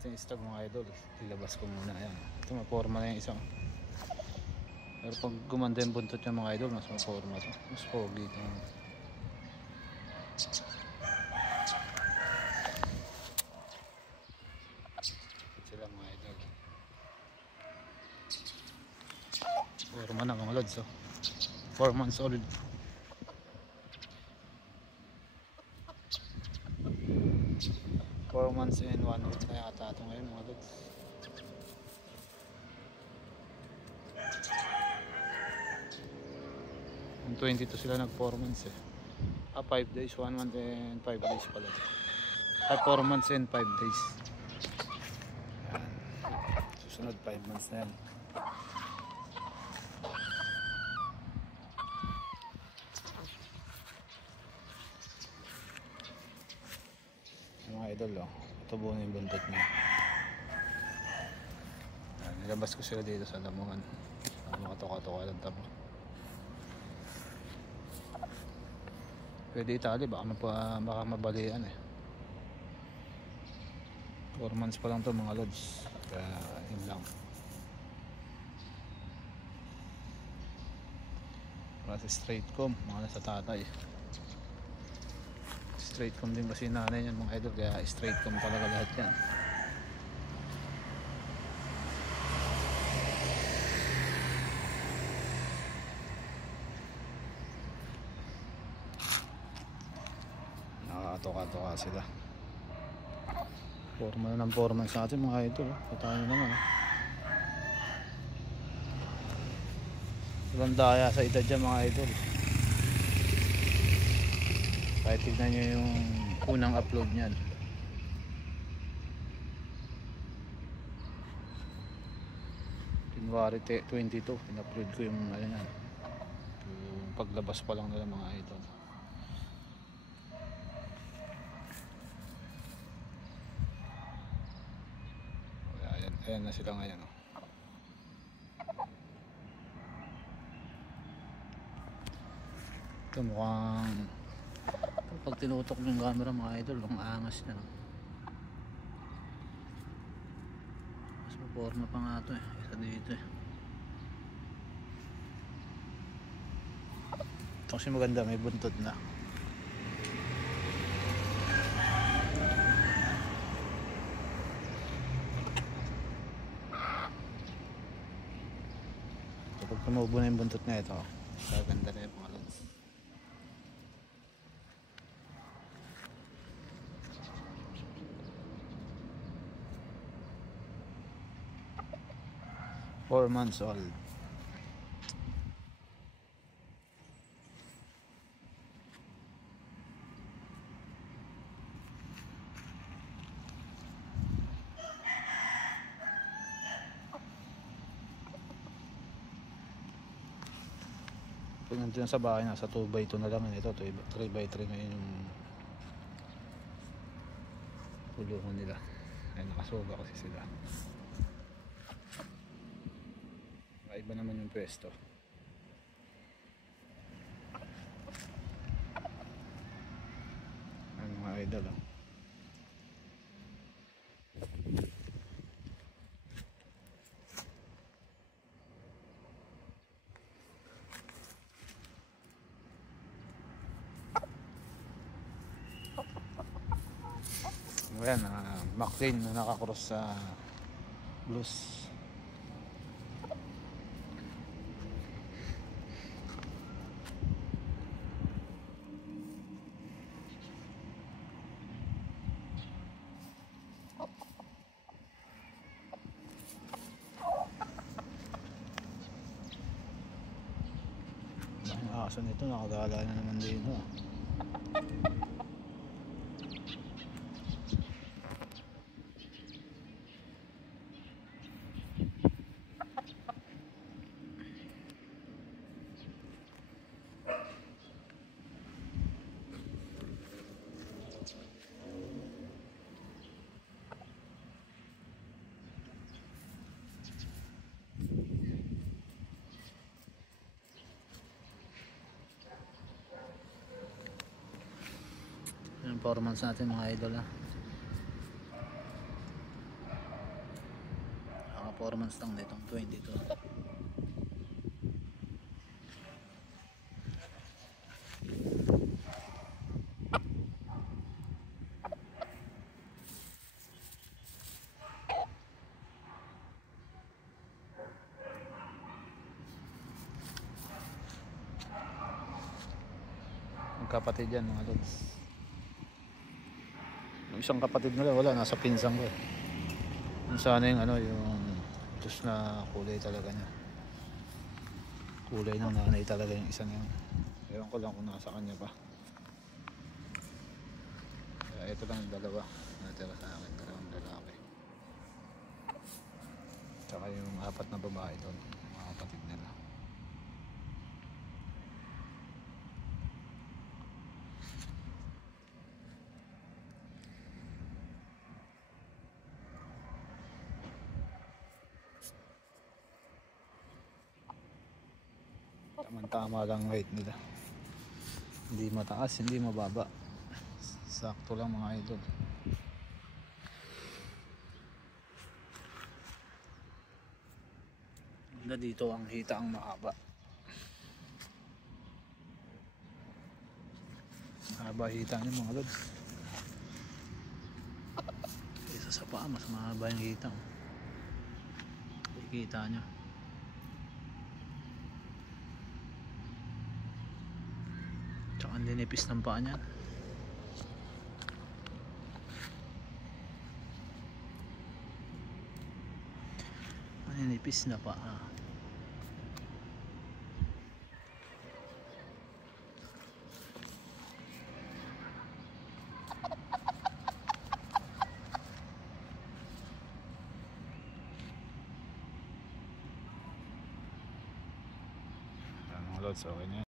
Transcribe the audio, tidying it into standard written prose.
natin stock mga idol. Ilabas ko muna yan. Ito maporma na yung isa. Pero pag gumanda yung buntot niya mga idol, mas maporma ito. Mas pogi ito. Sila mga idol. Porma na mga lods. 4 months old. Months and 1 week na yata ito ngayon mga lods. Ang 22 sila nag 4 months eh. 5 days, 1 month and 5 days pala. 4 months and 5 days. Yan. Susunod 5 months na yan. Mga idol ito buo na yung buntot niya. Nilabas ko sila dito sa lamungan. Makatoka-toka lang tamo. Pwede itali, baka mabalian eh. 4 months pa lang to mga lods. Kaya yun lang. Para straight comb, mga nasa tatay. Straight comb din kasi nanay yan mga idol, kaya straight comb talaga lahat yan. Nakakatoka-toka sila. Forma na ng forma sa atin mga idol. Patayin naman walang daya sa edad dyan mga idol. Kahit tignan nyo yung unang upload nyan. January 22 in-upload ko yung ano yan, yung paglabas pa lang nila mga idol. Ayan na sila ngayon Ito mukhang pag tinutok yung camera mga idol, ang angas niya mas maporma pa nga ito isa dito ito kasi maganda, may buntot na. Ito pag tumubo na yung buntot na ito, gaganda na yung mga lods. Four months old. Pag nandun sa bahay, nasa 2x2 na lang ito, 3x3 ngayon yung pulungan nila. Ay nakasuga kasi sila. Iba naman yung pwesto. Ang mga idol Ayan, McLean na nakakross sa Blues. Ang aso nito nakagala na naman din Yung performance natin mga idol 4 months lang nitong 22. Kapatid yan mga lods. Yung isang kapatid nila wala, nasa pinsang ko. Yung sana yung ano, yung tus na kulay talaga niya. Kulay ng nanay talaga yung isa niya. Ewan ko lang kung nasa kanya pa. Kaya ito lang yung dalawa natira sa akin, dalawang lalaki. Tsaka yung 4 na babae doon, mga kapatid nila. Tama lang weight nila, hindi mataas hindi mababa, sakto lang mga idol. Ganda dito ang hita ang mahaba, mahaba hita niya mga lods. Isa sa paa mas mahaba yung hita, kita nyo. Tsaka ang linipis ng paa niyan. Maninipis na paa. Mga lods, okay na yan.